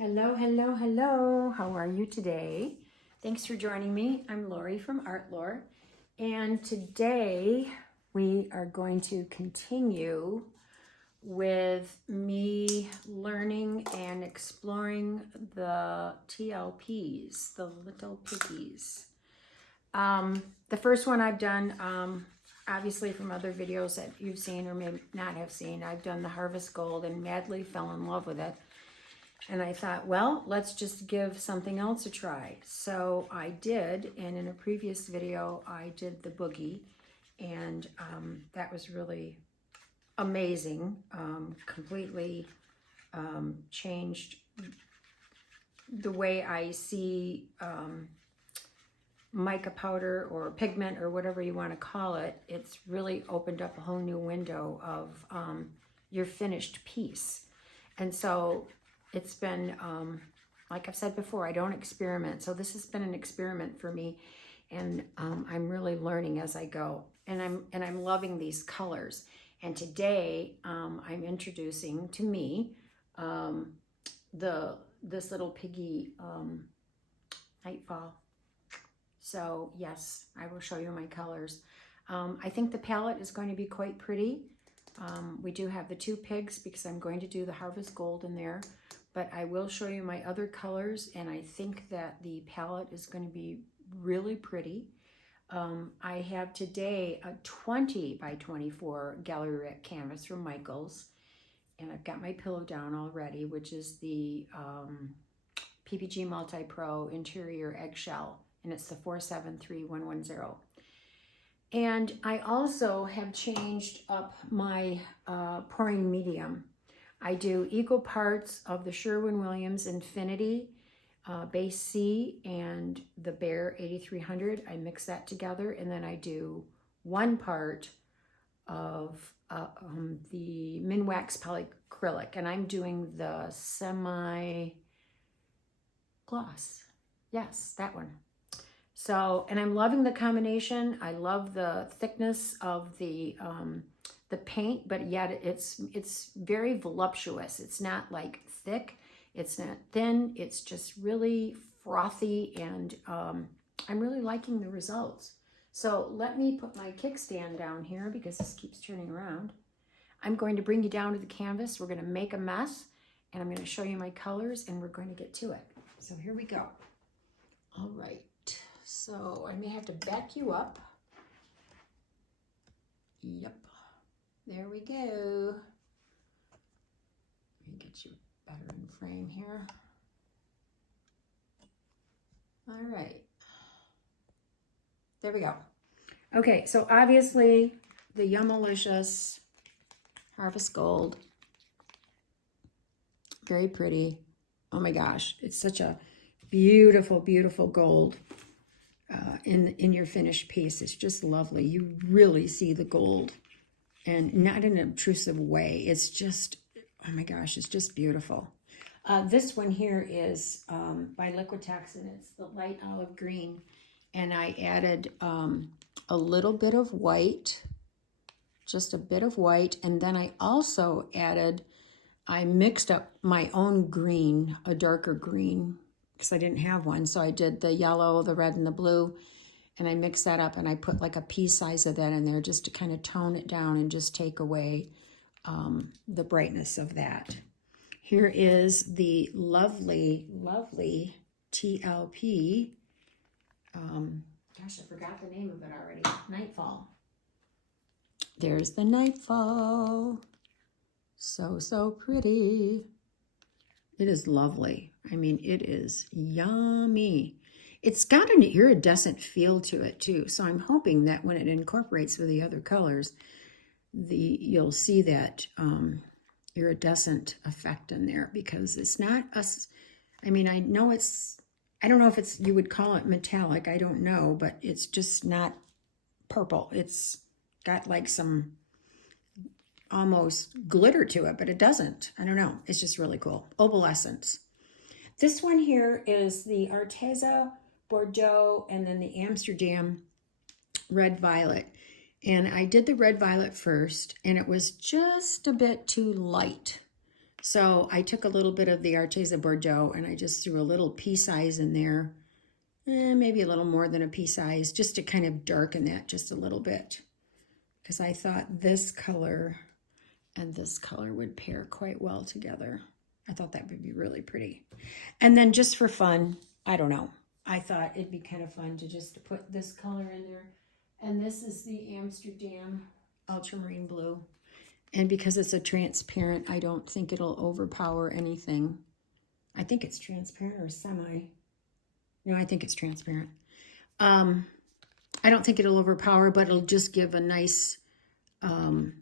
Hello, hello, hello. How are you today? Thanks for joining me. I'm Lori from Art Lore, and today we are going to continue with me learning and exploring the TLPs, the little piggies. The first one I've done, obviously from other videos that you've seen or may not have seen, I've done the Harvest Gold and madly fell in love with it. And I thought, well, let's just give something else a try. So I did, and in a previous video, I did the boogie, and that was really amazing. Completely changed the way I see mica powder or pigment or whatever you want to call it. It's really opened up a whole new window of your finished piece. And so it's been, like I've said before, I don't experiment. So this has been an experiment for me, and I'm really learning as I go. And I'm loving these colors. And today I'm introducing to me this little piggy Nightfall. So yes, I will show you my colors. I think the palette is going to be quite pretty. We do have the two pigs because I'm going to do the Harvest Gold in there. But I will show you my other colors, and I think that the palette is going to be really pretty. I have today a 20 by 24 gallery rack canvas from Michaels, and I've got my pillow down already, which is the PPG Multi-pro interior eggshell, and it's the 473110. And I also have changed up my pouring medium. I do equal parts of the Sherrwin Williams Infinity base C and the Behr 8300. I mix that together, and then I do one part of the Minwax polycrylic, and I'm doing the semi gloss. Yes, that one. So, and I'm loving the combination. I love the thickness of the paint, but yet it's very voluptuous. It's not like thick, it's not thin, it's just really frothy, and I'm really liking the results. So let me put my kickstand down here because this keeps turning around. I'm going to bring you down to the canvas. We're going to make a mess, and I'm going to show you my colors, and we're going to get to it. So here we go. All right, so I may have to back you up. Yep. There we go. Let me get you better in frame here. All right. There we go. Okay, so obviously the Yummalicious Harvest Gold. Very pretty. Oh my gosh, it's such a beautiful, beautiful gold in your finished piece. It's just lovely. You really see the gold. And not in an obtrusive way. It's just, oh my gosh, it's just beautiful. This one here is by Liquitex, and it's the light olive green. And I added a little bit of white, just a bit of white. And then I also added, I mixed up my own green, a darker green, because I didn't have one. So I did the yellow, the red, and the blue. And I mix that up, and I put like a pea size of that in there just to kind of tone it down and just take away the brightness of that. Here is the lovely, lovely TLP. Gosh, I forgot the name of it already. Nightfall. There's the Nightfall. So, so pretty. It is lovely. I mean, it is yummy. It's got an iridescent feel to it too, so I'm hoping that when it incorporates with the other colors, you'll see that iridescent effect in there, because it's not us. I mean, I know it's, I don't know if it's, you would call it metallic, I don't know, but it's just not purple. It's got like some almost glitter to it, but it doesn't. I don't know. It's just really cool. Opalescence. This one here is the Arteza Bordeaux, and then the Amsterdam Red Violet. And I did the Red Violet first, and it was just a bit too light. So I took a little bit of the Arteza Bordeaux and I just threw a little pea size in there, maybe a little more than a pea size, just to kind of darken that just a little bit. Because I thought this color and this color would pair quite well together. I thought that would be really pretty. And then just for fun, I don't know, I thought it'd be kind of fun to just put this color in there. And this is the Amsterdam Ultramarine Blue. And because it's a transparent, I don't think it'll overpower anything. I think it's transparent or semi. No, I think it's transparent. I don't think it'll overpower, but it'll just give a nice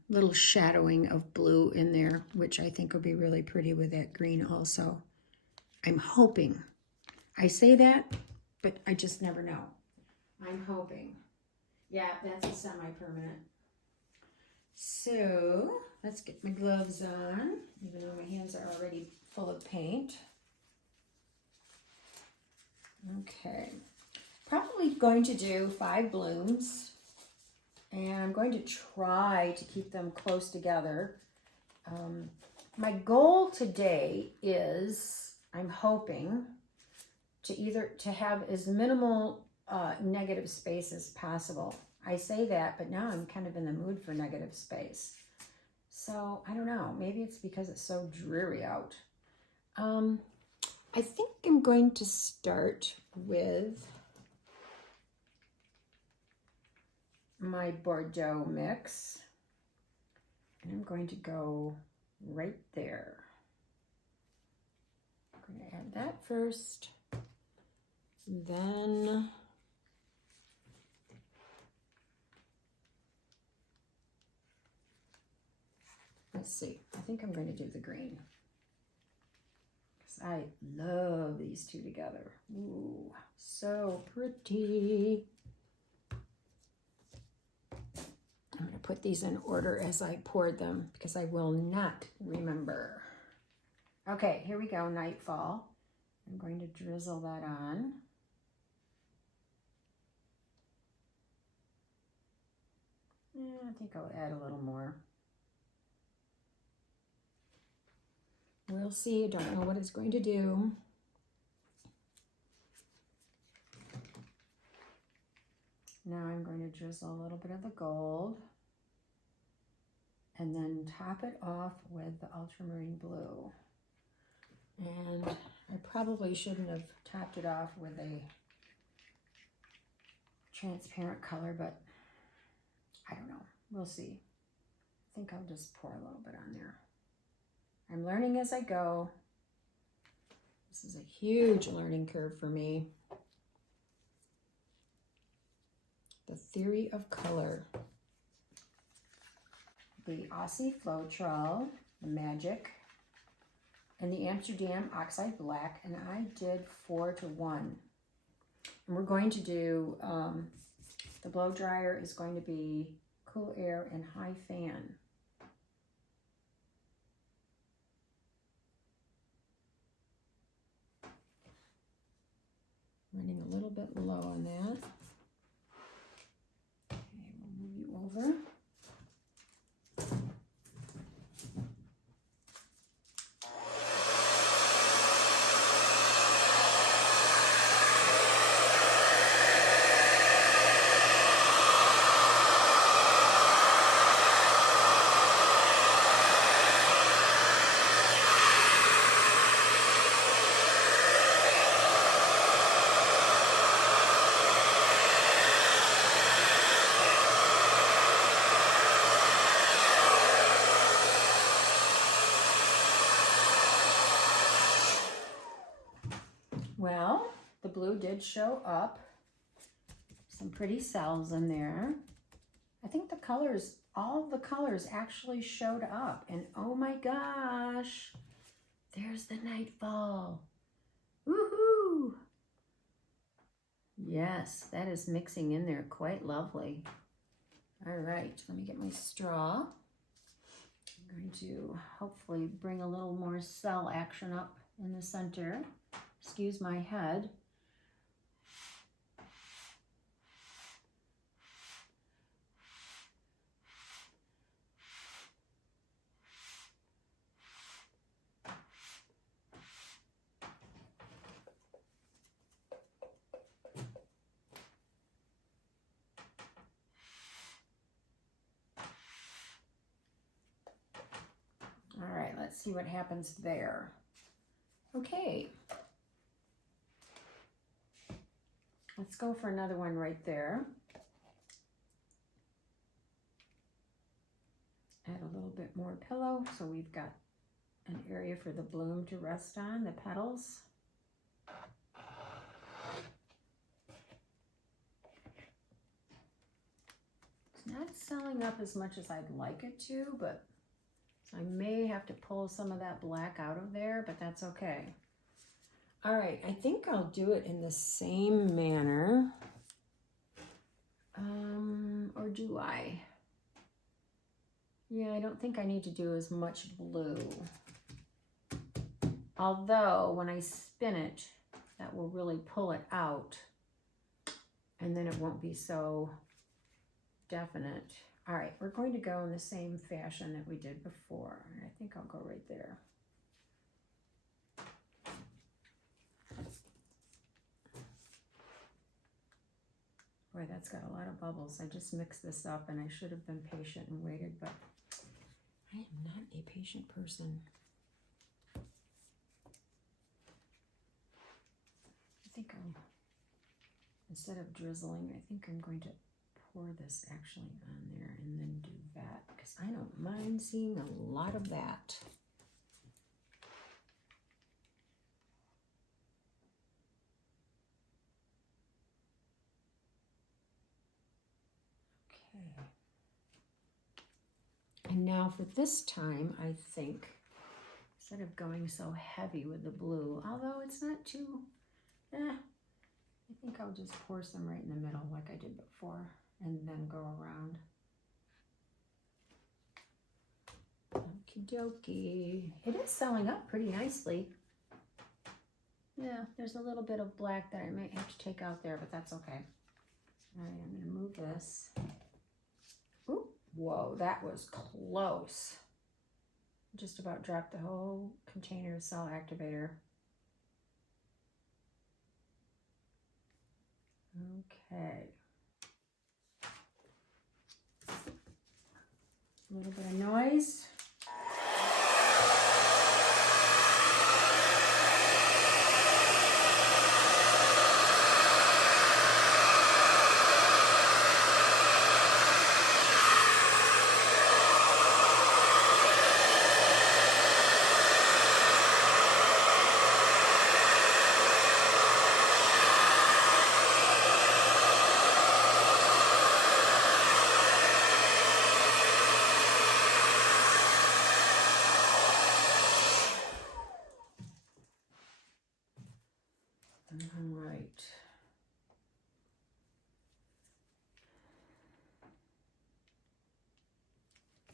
little shadowing of blue in there, which I think will be really pretty with that green also. I'm hoping. I say that, but I just never know. I'm hoping. Yeah, that's a semi-permanent. So let's get my gloves on, even though my hands are already full of paint. Okay, probably going to do 5 blooms, and I'm going to try to keep them close together. My goal today is, I'm hoping, to have as minimal negative space as possible. I say that, but now I'm kind of in the mood for negative space. So I don't know, maybe it's because it's so dreary out. I think I'm going to start with my Bordeaux mix. And I'm going to go right there. I'm going to add that first. Then let's see, I think I'm going to do the green. Because I love these two together. Ooh, so pretty. I'm going to put these in order as I poured them because I will not remember. Okay, here we go, Nightfall. I'm going to drizzle that on. I think I'll add a little more. We'll see. I don't know what it's going to do. Now I'm going to drizzle a little bit of the gold and then top it off with the ultramarine blue. And I probably shouldn't have topped it off with a transparent color, but I don't know. We'll see. I think I'll just pour a little bit on there. I'm learning as I go. This is a huge learning curve for me. The Theory of Color. The Aussie Floetrol, the Magic, and the Amsterdam Oxide Black, and I did 4 to 1. And we're going to do, the blow dryer is going to be cool air and high fan. Running a little bit low on that. Okay, we'll move you over. Well, the blue did show up. Some pretty cells in there. I think the colors, all the colors actually showed up. And oh my gosh, there's the Nightfall. Woohoo! Yes, that is mixing in there quite lovely. All right, let me get my straw. I'm going to hopefully bring a little more cell action up in the center. Excuse my head. let's see what happens there. Okay. Let's go for another one right there. Add a little bit more pillow so we've got an area for the bloom to rest on, the petals. It's not selling up as much as I'd like it to, but so I may have to pull some of that black out of there, but that's okay. All right, I think I'll do it in the same manner. Or do I? Yeah, I don't think I need to do as much blue. Although, when I spin it, that will really pull it out. And then it won't be so definite. All right, we're going to go in the same fashion that we did before. I think I'll go right there. Boy, that's got a lot of bubbles. I just mixed this up and I should have been patient and waited, but I am not a patient person. I think instead of drizzling, I think I'm going to pour this actually on there and then do that because I don't mind seeing a lot of that. Okay. And now for this time, I think, instead of going so heavy with the blue, although it's not too, I think I'll just pour some right in the middle like I did before and then go around. Okie dokie. It is selling up pretty nicely. Yeah, there's a little bit of black that I might have to take out there, but that's okay. All right, I'm gonna move this. Ooh, whoa, that was close. Just about dropped the whole container of cell activator. Okay. A little bit of noise.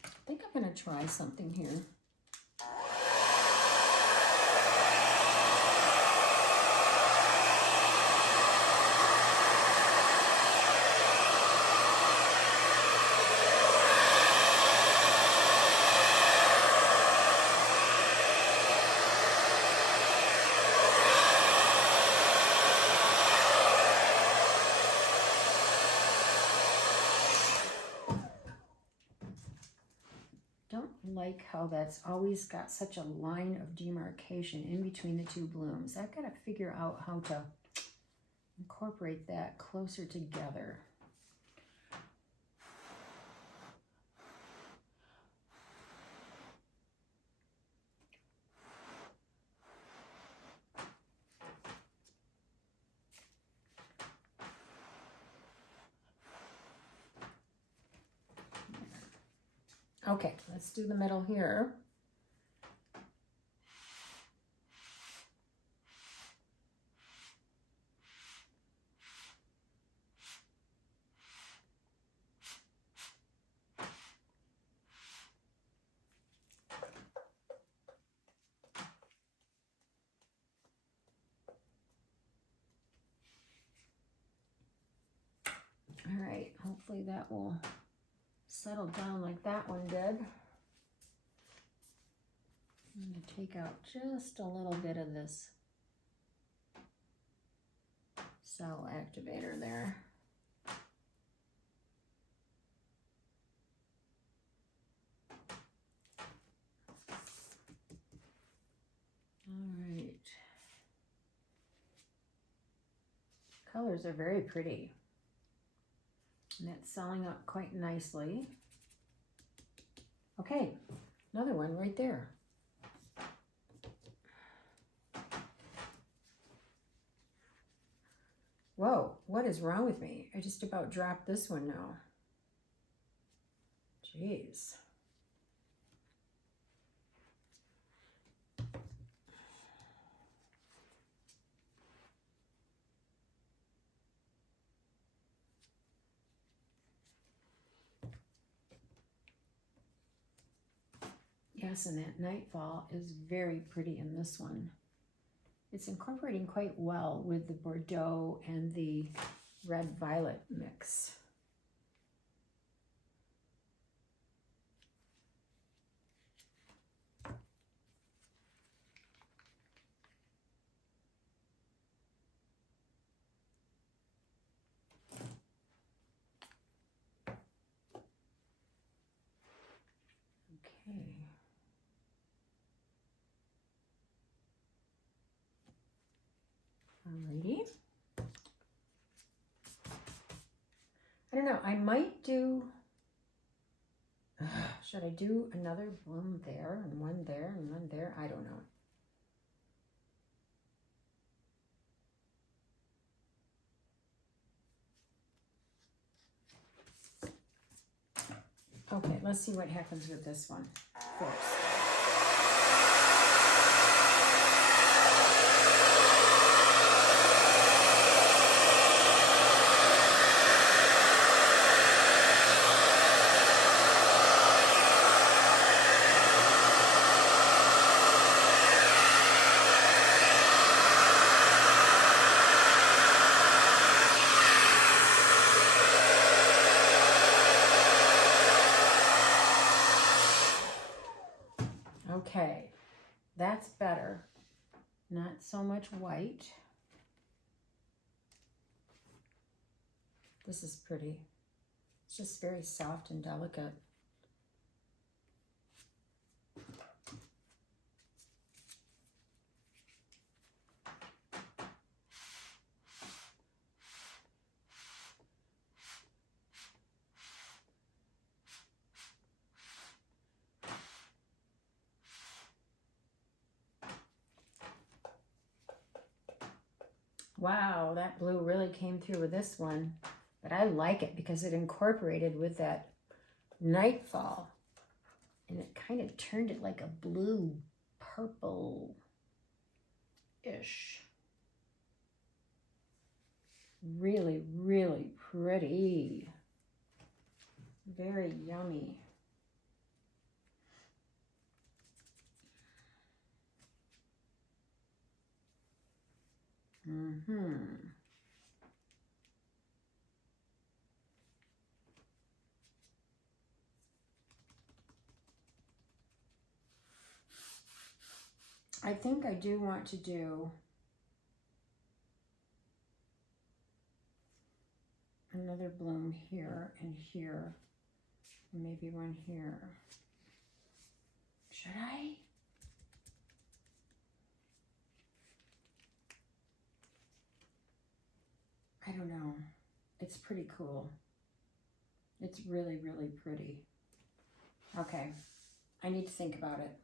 I think I'm going to try something here. Like how that's always got such a line of demarcation in between the two blooms. I've got to figure out how to incorporate that closer together. Okay, let's do the middle here. All right, hopefully that will settle down like that one did. I'm going to take out just a little bit of this cell activator there. colors are very pretty. And that's selling up quite nicely. Okay, another one right there. Whoa, what is wrong with me? I just about dropped this one now. Jeez. Yes, and that Nightfall is very pretty in this one. It's incorporating quite well with the Bordeaux and the red-violet mix. Okay. Alrighty. I don't know, I might do, should I do another bloom there and one there and one there? I don't know. Okay, let's see what happens with this one first. Okay, that's better. Not so much white. This is pretty. It's just very soft and delicate. Wow, that blue really came through with this one, but I like it because it incorporated with that Nightfall, and it kind of turned it like a blue purple-ish. Really, really pretty. Very yummy. I think I do want to do another bloom here and here, and maybe one here. Should I? I don't know. It's pretty cool. It's really, really pretty. Okay, I need to think about it.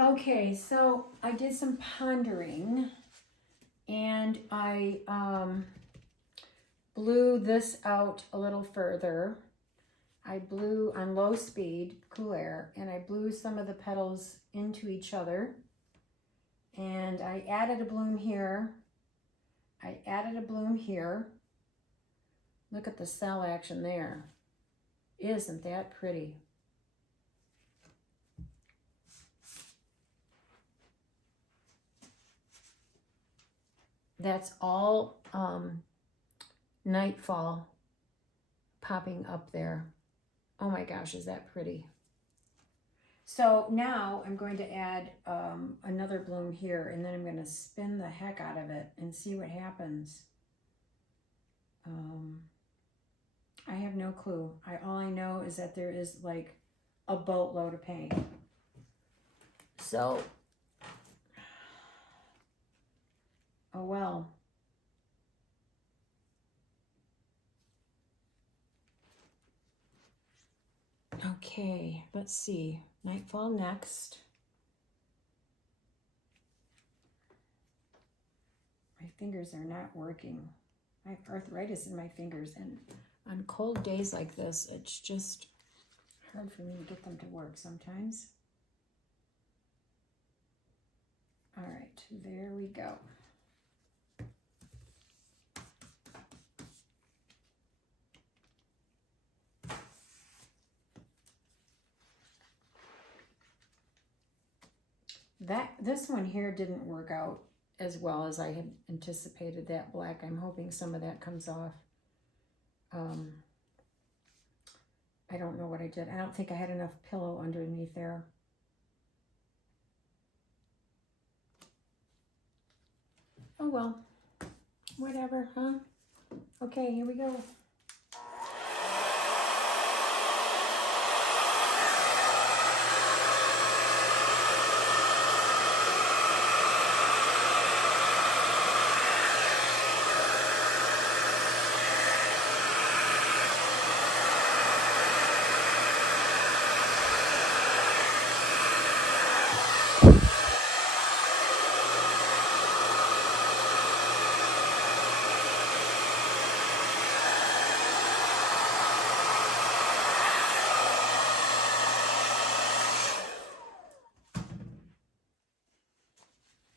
Okay, so I did some pondering, and I blew this out a little further. I blew on low speed, cool air, and I blew some of the petals into each other. And I added a bloom here. I added a bloom here. Look at the cell action there. Isn't that pretty? That's all Nightfall popping up there. Oh my gosh, is that pretty? So now I'm going to add another bloom here, and then I'm going to spin the heck out of it and see what happens. I have no clue. All I know is that there is like a boatload of paint. So Oh well. Okay, let's see. Nightfall next. My fingers are not working. I have arthritis in my fingers, and on cold days like this, it's just hard for me to get them to work sometimes. All right, there we go. This one here didn't work out as well as I had anticipated, that black. I'm hoping some of that comes off. I don't know what I did. I don't think I had enough pillow underneath there. Oh well, whatever, huh? Okay, here we go.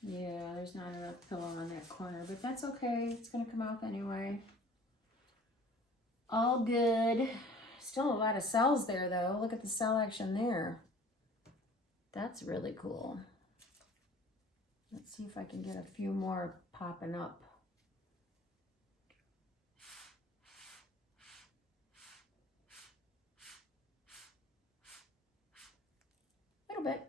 Yeah, there's not enough pillow on that corner, but that's okay. It's gonna come off anyway. All good. Still a lot of cells there though. Look at the cell action there. That's really cool. Let's see if I can get a few more popping up. A little bit.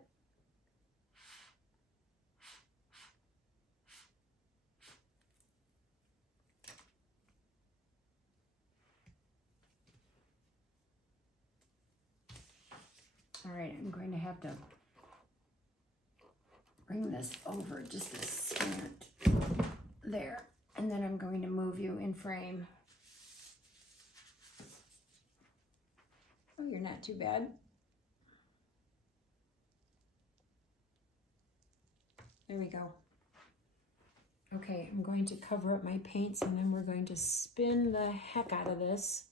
All right, I'm going to have to bring this over just a scant there, and then I'm going to move you in frame. Oh, you're not too bad. There we go. Okay, I'm going to cover up my paints, and then we're going to spin the heck out of this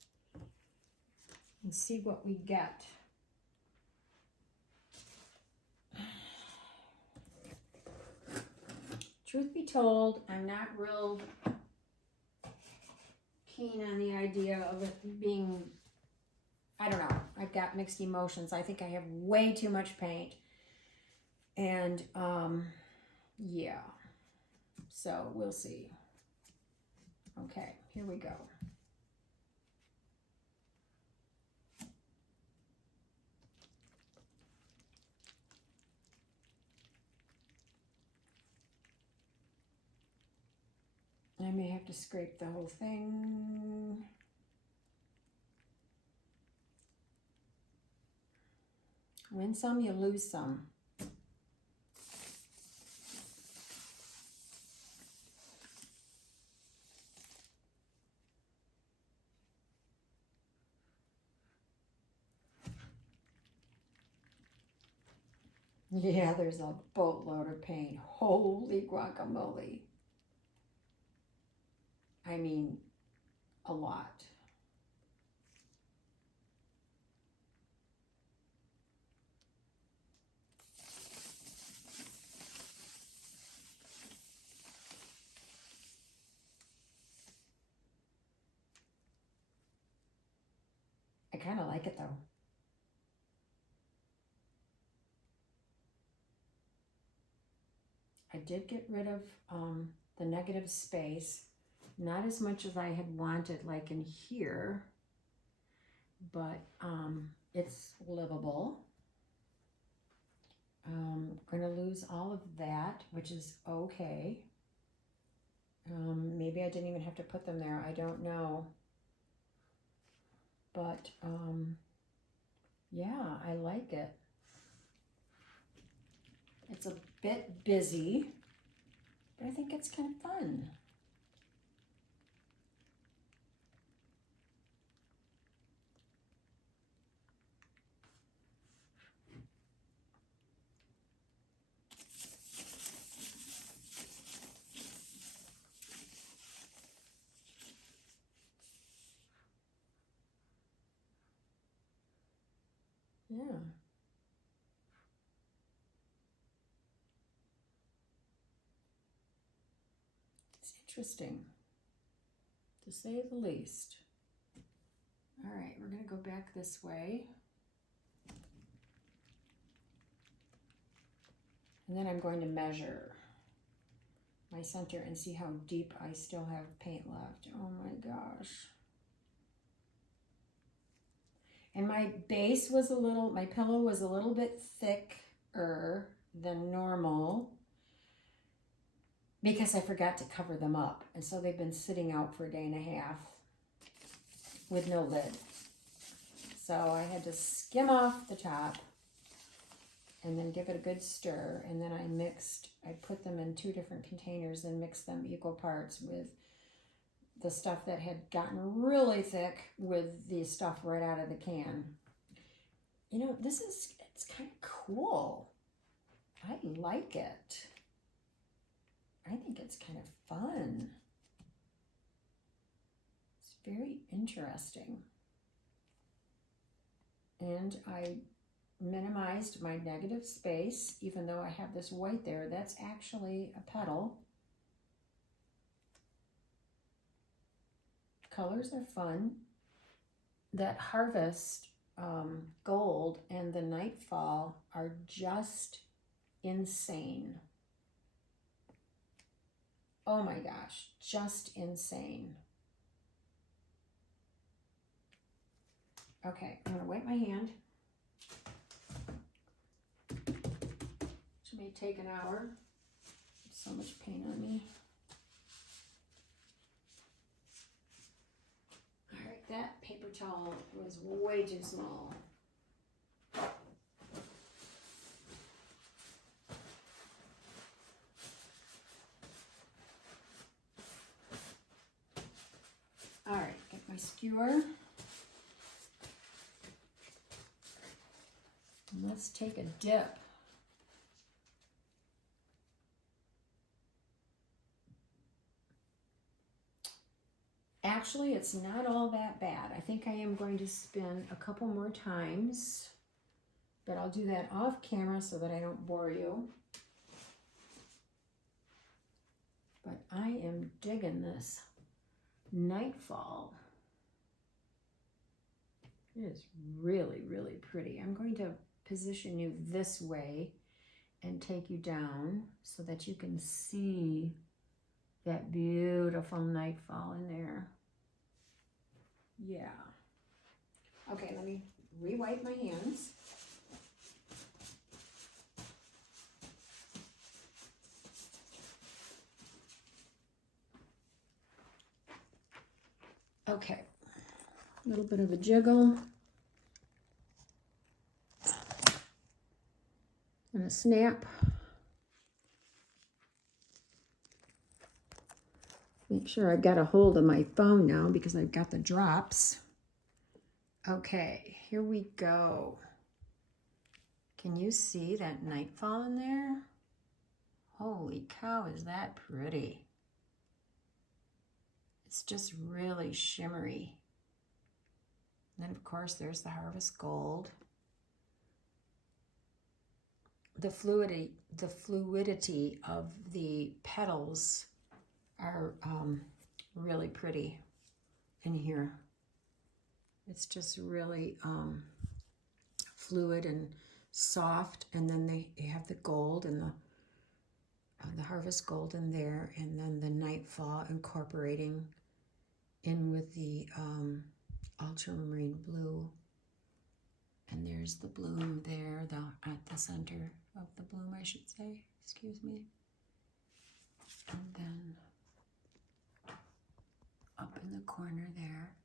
and see what we get. Truth be told, I'm not real keen on the idea of it being, I don't know, I've got mixed emotions. I think I have way too much paint. And, yeah. So, we'll see. Okay, here we go. I may have to scrape the whole thing. Win some, you lose some. Yeah, there's a boatload of paint. Holy guacamole. I mean, a lot. I kind of like it though. I did get rid of the negative space. Not as much as I had wanted, like in here, but it's livable. I'm going to lose all of that, which is okay. Maybe I didn't even have to put them there. I don't know. But yeah, I like it. It's a bit busy, but I think it's kind of fun. Yeah. It's interesting, to say the least. All right, we're going to go back this way. And then I'm going to measure my center and see how deep I still have paint left. Oh my gosh. And my base was a little, my pillow was a little bit thicker than normal because I forgot to cover them up. And so they've been sitting out for a day and a half with no lid. So I had to skim off the top and then give it a good stir. And then I put them in 2 different containers and mixed them equal parts with the stuff that had gotten really thick with the stuff right out of the can. You know, it's kind of cool. I like it. I think it's kind of fun. It's very interesting. And I minimized my negative space, even though I have this white there. That's actually a petal. Colors are fun. That Harvest Gold and the Nightfall are just insane. Oh my gosh, just insane. Okay, I'm gonna wipe my hand. Which may take an hour. So much paint on me. That paper towel was way too small. All right, get my skewer. And let's take a dip. Actually, it's not all that bad. I think I am going to spin a couple more times, but I'll do that off camera so that I don't bore you. But I am digging this Nightfall. It is really, really pretty. I'm going to position you this way and take you down so that you can see that beautiful Nightfall in there. Yeah. Okay, let me re-wipe my hands. Okay, a little bit of a jiggle. And a snap. Make sure I've got a hold of my phone now because I've got the drops. Okay, here we go. Can you see that Nightfall in there? Holy cow, is that pretty. It's just really shimmery. And then of course there's the Harvest Gold. The fluidity of the petals are really pretty in here. It's just really fluid and soft, and then they have the gold and the Harvest Gold in there, and then the Nightfall incorporating in with the ultramarine blue, and there's the bloom there, at the center of the bloom, I should say, excuse me. And then up in the corner there,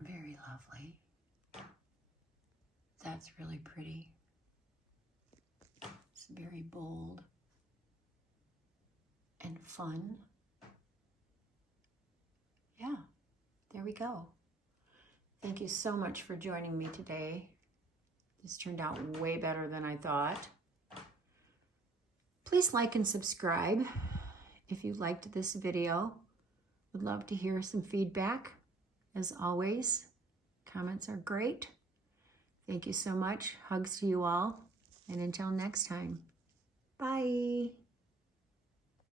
very lovely. That's really pretty. It's very bold. and fun. Yeah, there we go. Thank you so much for joining me today. This turned out way better than I thought. Please like and subscribe if you liked this video. Would love to hear some feedback. As always, comments are great. Thank you so much. Hugs to you all. And until next time, bye.